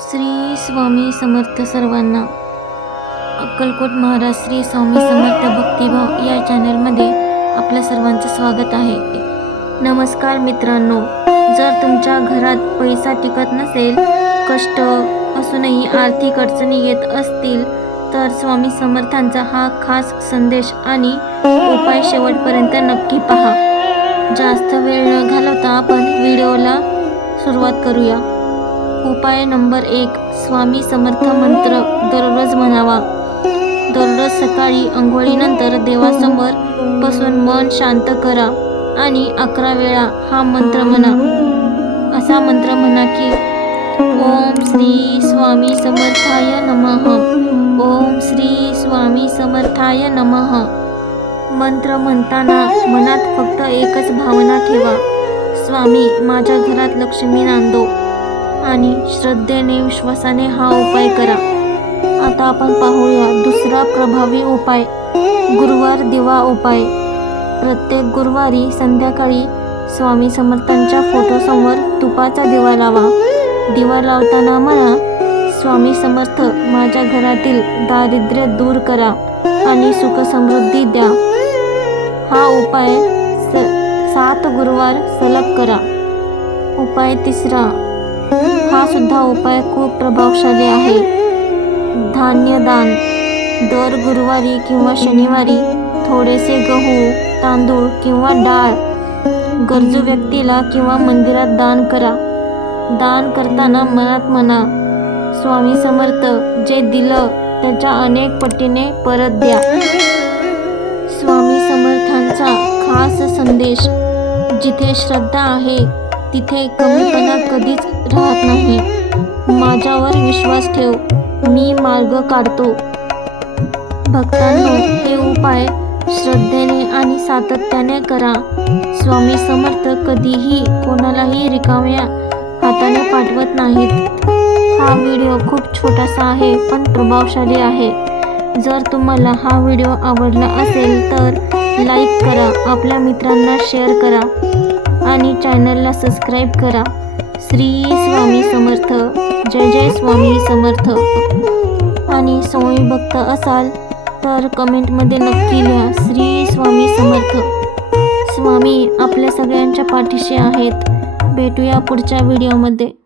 श्री स्वामी समर्थ सर्वांना अक्कलकोट महाराज श्री स्वामी समर्थ भक्तिभाव या चॅनलमध्ये आपल्या सर्वांचं स्वागत आहे. नमस्कार मित्रांनो जर तुमच्या घरात पैसा टिकत नसेल कष्ट असूनही आर्थिक अडचणी येत असतील तर स्वामी समर्थांचा हा खास संदेश आणि उपाय शेवटपर्यंत नक्की पहा. जास्त वेळ न घालवता आपण व्हिडिओला सुरुवात करूया. उपाय नंबर एक स्वामी समर्थ मंत्र दररोज म्हणावा. दररोज सकाळी अंघोळीनंतर देवासमोर बसून मन शांत करा आणि अकरा वेळा हा मंत्र म्हणा. असा मंत्र म्हणा की ओम श्री स्वामी समर्थाय नमः. ओम श्री स्वामी समर्थाय नमः. मंत्र म्हणताना मनात फक्त एकच भावना ठेवा. स्वामी माझ्या घरात लक्ष्मी नांदो. आणि श्रद्धेने विश्वासाने हा उपाय करा. आता आपण पाहूया दुसरा प्रभावी उपाय गुरुवार दिवा उपाय. प्रत्येक गुरुवारी संध्याकाळी स्वामी समर्थांच्या फोटोसमोर तुपाचा दिवा लावा. दिवा लावताना म्हणा स्वामी समर्थ माझ्या घरातील दारिद्र्य दूर करा आणि सुख समृद्धी द्या. हा उपाय स सात गुरुवार सलग करा. उपाय तिसरा हा सुद्धा उपाय खूप प्रभावशाली आहे. धान्यदान. दर गुरुवारी किंवा शनिवारी थोडेसे गहू तांदूळ किंवा डाळ गरजू व्यक्तीला किंवा मंदिरात दान करा. दान करताना मनात म्हणा स्वामी समर्थ जे दिलं त्याच्या अनेक पटीने परत द्या. स्वामी समर्थांचा खास संदेश जिथे श्रद्धा आहे तिथे कमीपणा कधीच राहत नाही. माझ्यावर विश्वास ठेव मी मार्ग काढतो. भक्तांनो हे उपाय श्रद्धेने आणि सातत्याने करा. स्वामी समर्थ कधीही कोणालाही रिकाम्या हाताने पाठवत नाहीत. हा व्हिडिओ खूप छोटासा आहे पण प्रभावशाली आहे. जर तुम्हाला हा व्हिडिओ आवडला असेल तर लाईक करा आपल्या मित्रांना शेअर करा. आणि चॅनलला सबस्क्राईब करा. श्री स्वामी समर्थ. जय जय स्वामी समर्थ. आणि स्वामी भक्त असाल तर कमेंटमध्ये नक्की लिहा. श्री स्वामी समर्थ. स्वामी आपल्या सगळ्यांच्या पाठीशी आहेत. भेटूया पुढच्या व्हिडिओमध्ये.